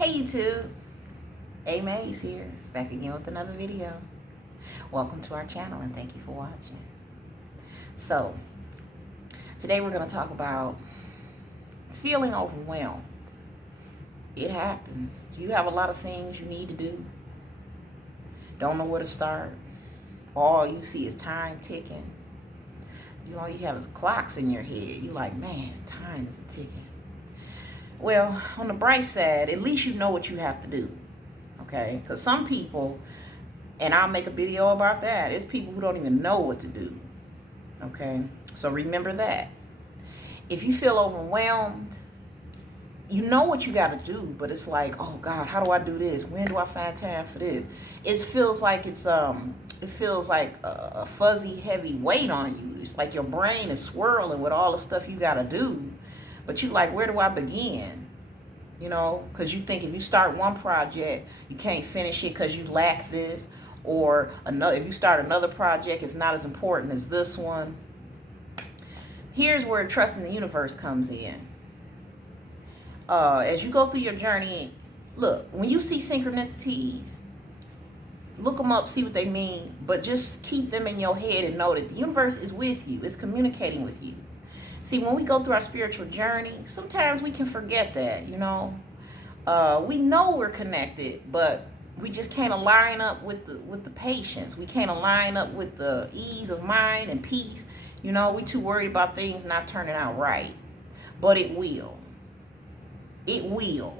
Hey YouTube, A.Maze here, back again with another video. Welcome to our channel and thank you for watching. So, today we're going to talk about feeling overwhelmed. It happens. You have a lot of things you need to do. Don't know where to start. All you see is time ticking. All you have is clocks in your head. You're like, man, time is ticking. Well, on the bright side, at least you know what you have to do, okay? Because some people, and I'll make a video about that, it's people who don't even know what to do, okay? So remember that. If you feel overwhelmed, you know what you got to do, but it's like, oh God, how do I do this? When do I find time for this? It feels like it feels like a fuzzy, heavy weight on you. It's like your brain is swirling with all the stuff you got to do. But you like, where do I begin? You know, because you think if you start one project, you can't finish it because you lack this. Or another, if you start another project, it's not as important as this one. Here's where trusting the universe comes in. As you go through your journey, look, when you see synchronicities, look them up, see what they mean. But just keep them in your head and know that the universe is with you. It's communicating with you. See, when we go through our spiritual journey, sometimes we can forget that, you know. We know we're connected, but we just can't align up with the patience. We can't align up with the ease of mind and peace. You know, we too worried about things not turning out right. But it will. It will,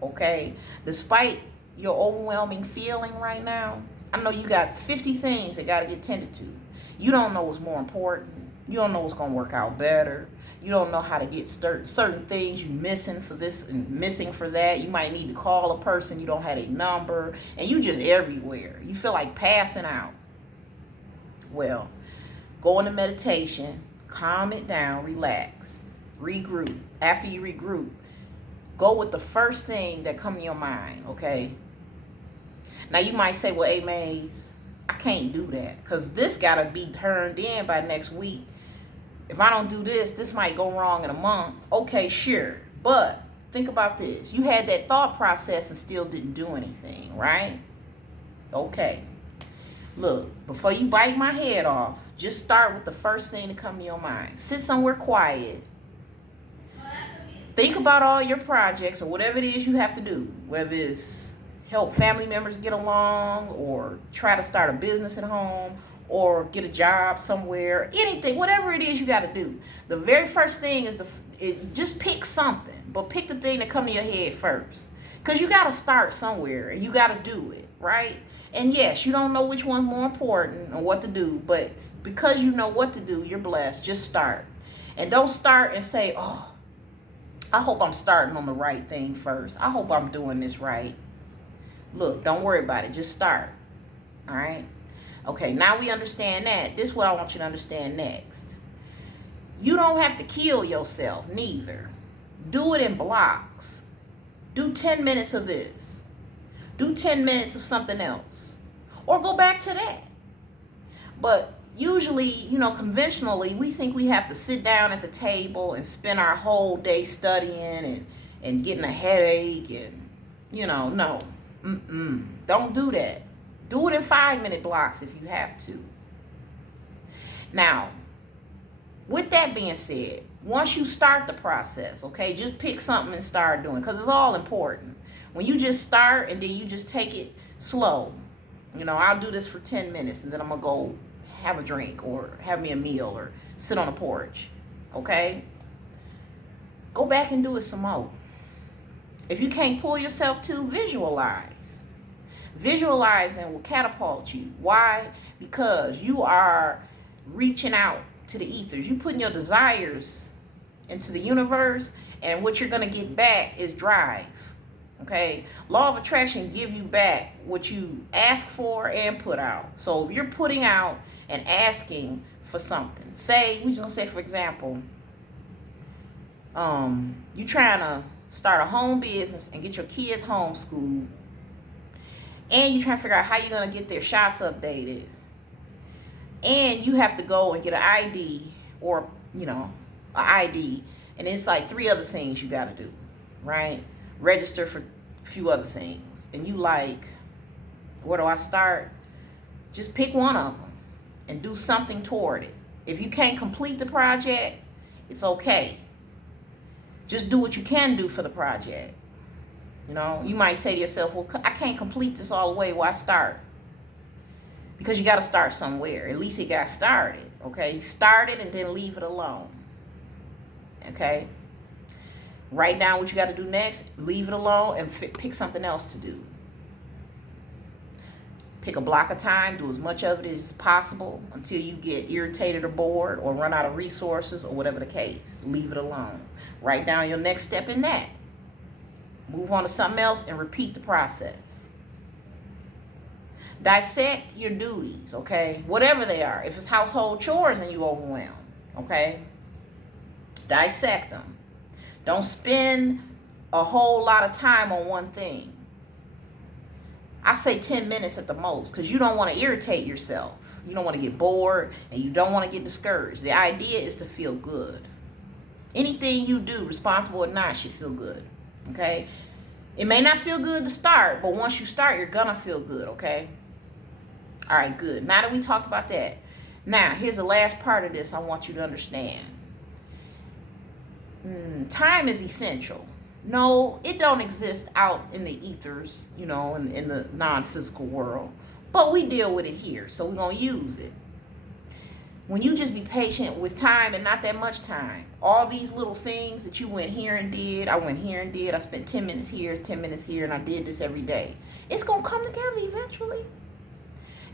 okay? Despite your overwhelming feeling right now, I know you got 50 things that got to get tended to. You don't know what's more important. You don't know what's going to work out better. You don't know how to get certain things. You're missing for this and missing for that. You might need to call a person. You don't have a number. And you just everywhere. You feel like passing out. Well, go into meditation. Calm it down. Relax. Regroup. After you regroup, go with the first thing that comes to your mind, okay? Now, you might say, well, A.Maze, I can't do that because this got to be turned in by next week. If I don't do this, this might go wrong in a month. Okay, sure. But think about this. You had that thought process and still didn't do anything, right? Okay. Look, before you bite my head off, just start with the first thing to come to your mind. Sit somewhere quiet. Think about all your projects or whatever it is you have to do, whether it's help family members get along or try to start a business at home or get a job somewhere, anything, whatever it is you got to do. The very first thing is just pick something, but pick the thing that come to your head first. Because you got to start somewhere and you got to do it, right? And yes, you don't know which one's more important or what to do, but because you know what to do, you're blessed. Just start. And don't start and say, oh, I hope I'm starting on the right thing first. I hope I'm doing this right. Look, don't worry about it. Just start. All right? Okay, now we understand that. This is what I want you to understand next. You don't have to kill yourself, neither. Do it in blocks. Do 10 minutes of this. Do 10 minutes of something else. Or go back to that. But usually, you know, conventionally, we think we have to sit down at the table and spend our whole day studying and getting a headache and, you know, no. Don't do that. Do it in 5-minute blocks if you have to. Now, with that being said, once you start the process, okay, just pick something and start doing, because it's all important. When you just start and then you just take it slow, you know, I'll do this for 10 minutes and then I'm going to go have a drink or have me a meal or sit on a porch, okay? Go back and do it some more. If you can't pull yourself to, visualize. Visualizing will catapult you. Why? Because you are reaching out to the ethers. You're putting your desires into the universe, and what you're going to get back is drive. Okay? Law of attraction give you back what you ask for and put out. So if you're putting out and asking for something, say, we're just going to say, for example, you're trying to start a home business and get your kids homeschooled, and you're trying to figure out how you're going to get their shots updated, and you have to go and get an ID or, you know, an ID, and it's like 3 other things you got to do, right? Register for few other things, and you like, where do I start? Just pick one of them and do something toward it. If you can't complete the project, it's okay. Just do what you can do for the project. You know, you might say to yourself, well, I can't complete this all the way. Why start? Because you got to start somewhere. At least it got started. Okay, start it and then leave it alone. Okay, write down what you got to do next, leave it alone, and pick something else to do. Pick a block of time, do as much of it as possible until you get irritated or bored or run out of resources or whatever the case. Leave it alone. Write down your next step in that. Move on to something else and repeat the process. Dissect your duties, okay? Whatever they are. If it's household chores and you overwhelmed, okay? Dissect them. Don't spend a whole lot of time on one thing. I say 10 minutes at the most, because you don't want to irritate yourself. You don't want to get bored, and you don't want to get discouraged. The idea is to feel good. Anything you do, responsible or not, should feel good, okay? It may not feel good to start, but once you start, you're going to feel good, okay? All right, good. Now that we talked about that, now here's the last part of this I want you to understand. Time is essential. No, it don't exist out in the ethers, you know, in the non-physical world. But we deal with it here, so we're going to use it. When you just be patient with time and not that much time, all these little things that you went here and did, I went here and did, I spent 10 minutes here, 10 minutes here, and I did this every day. It's going to come together eventually.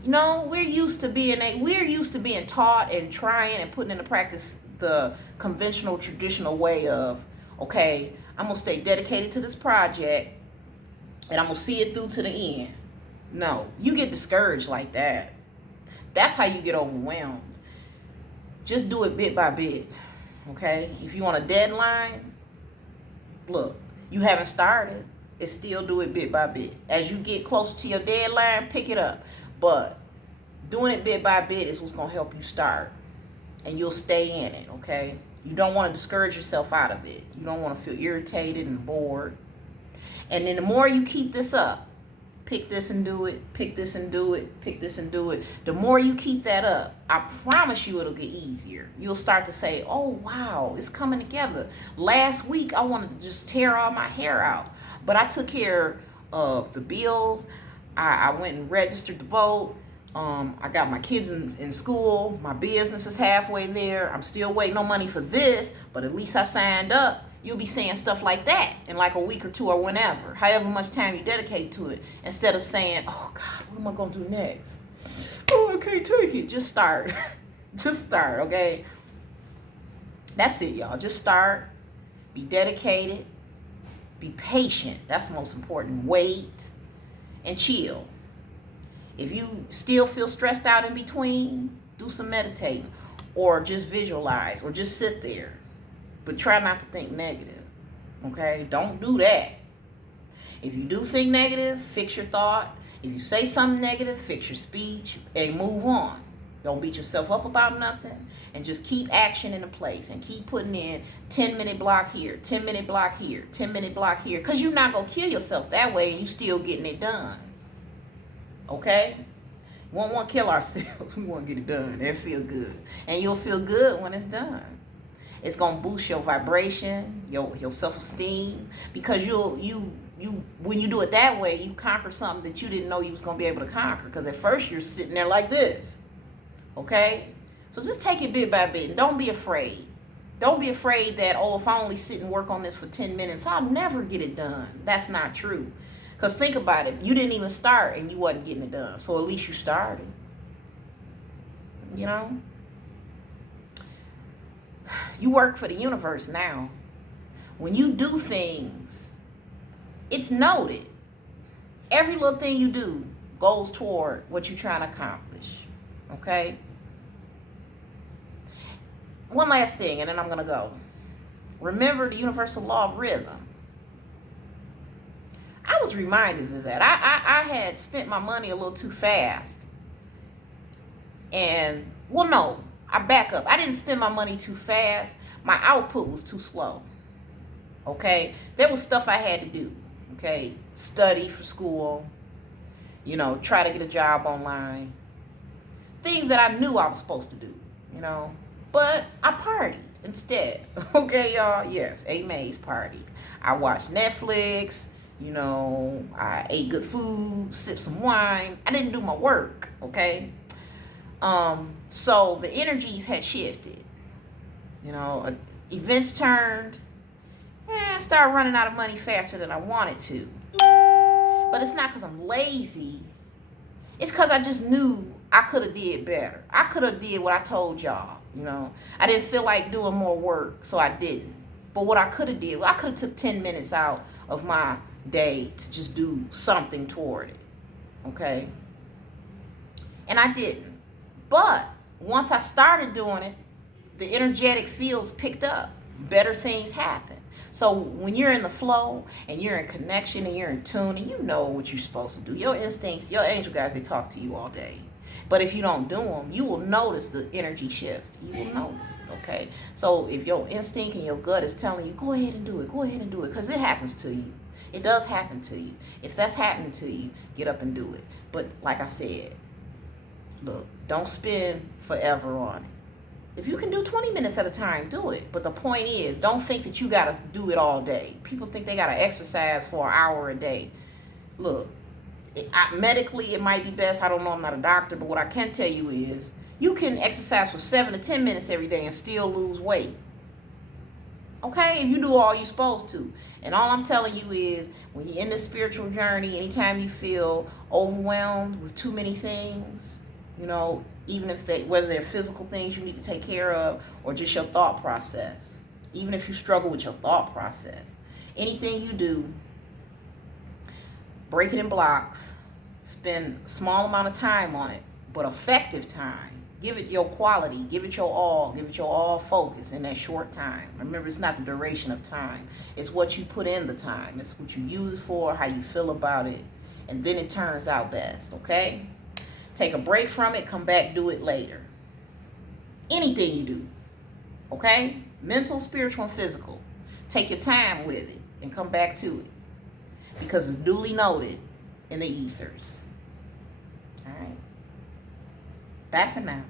You know, we're used to being taught and trying and putting into practice the conventional, traditional way of, okay, I'm going to stay dedicated to this project and I'm going to see it through to the end. No, you get discouraged like that. That's how you get overwhelmed. Just do it bit by bit, okay? If you want a deadline, look, you haven't started, it's still do it bit by bit. As you get closer to your deadline, pick it up. But doing it bit by bit is what's going to help you start. And you'll stay in it, okay? You don't want to discourage yourself out of it. You don't want to feel irritated and bored. And then the more you keep this up, pick this and do it, pick this and do it, pick this and do it. The more you keep that up, I promise you it'll get easier. You'll start to say, oh, wow, it's coming together. Last week, I wanted to just tear all my hair out. But I took care of the bills. I went and registered to vote. I got my kids in school. My business is halfway there. I'm still waiting on money for this, but at least I signed up. You'll be saying stuff like that in like a week or two or whenever, however much time you dedicate to it, instead of saying, oh God, what am I going to do next? Oh, I can't take it. Just start. Just start, okay? That's it, y'all. Just start. Be dedicated. Be patient. That's the most important. Wait and chill. If you still feel stressed out in between, do some meditating or just visualize or just sit there. But try not to think negative, okay? Don't do that. If you do think negative, fix your thought. If you say something negative, fix your speech and move on. Don't beat yourself up about nothing, and just keep action into place and keep putting in 10-minute block here, 10-minute block here, 10-minute block here, because you're not going to kill yourself that way and you still getting it done. Okay? We don't want to kill ourselves. We want to get it done and feel good. And you'll feel good when it's done. It's going to boost your vibration, your self-esteem, because you when you do it that way, you conquer something that you didn't know you was going to be able to conquer, because at first you're sitting there like this. Okay? So just take it bit by bit and don't be afraid. Don't be afraid that, oh, if I only sit and work on this for 10 minutes, I'll never get it done. That's not true. Because think about it. You didn't even start and you wasn't getting it done. So at least you started. You know? You work for the universe now. When you do things, it's noted. Every little thing you do goes toward what you're trying to accomplish. Okay? One last thing, and then I'm going to go. Remember the universal law of rhythm. I was reminded of that. I had spent my money a little too fast. And, well, no, I back up. I didn't spend my money too fast. My output was too slow. Okay? There was stuff I had to do. Okay, study for school, try to get a job online. Things that I knew I was supposed to do, but I partied instead. Okay, y'all. Yes, A.Maze party. I watched Netflix. I ate good food, sipped some wine. I didn't do my work. Okay. So the energies had shifted. Events turned. I started running out of money faster than I wanted to. But it's not because I'm lazy. It's because I just knew I could have did better. I could have did what I told y'all. I didn't feel like doing more work, so I didn't. But what I could have did, I could have took 10 minutes out of my day to just do something toward it. Okay? And I didn't. But once I started doing it, the energetic fields picked up. Better things happen. So when you're in the flow and you're in connection and you're in tune and you know what you're supposed to do, your instincts, your angel guys, they talk to you all day. But if you don't do them, you will notice the energy shift. You will notice it, okay? So if your instinct and your gut is telling you, go ahead and do it, go ahead and do it, because it happens to you. It does happen to you. If that's happening to you, get up and do it. But like I said, look, don't spend forever on it. If you can do 20 minutes at a time, do it. But the point is, don't think that you got to do it all day. People think they got to exercise for an hour a day. Look, medically, it might be best. I don't know. I'm not a doctor. But what I can tell you is you can exercise for 7 to 10 minutes every day and still lose weight. Okay? If you do all you're supposed to. And all I'm telling you is when you're in the spiritual journey, anytime you feel overwhelmed with too many things, even if whether they're physical things you need to take care of or just your thought process, even if you struggle with your thought process, anything you do, break it in blocks, spend a small amount of time on it, but effective time. Give it your quality, give it your all focus in that short time. Remember, it's not the duration of time. It's what you put in the time. It's what you use it for, how you feel about it, and then it turns out best, okay? Take a break from it, come back, do it later. Anything you do, okay? Mental, spiritual, and physical. Take your time with it and come back to it because it's duly noted in the ethers. All right. Bye for now.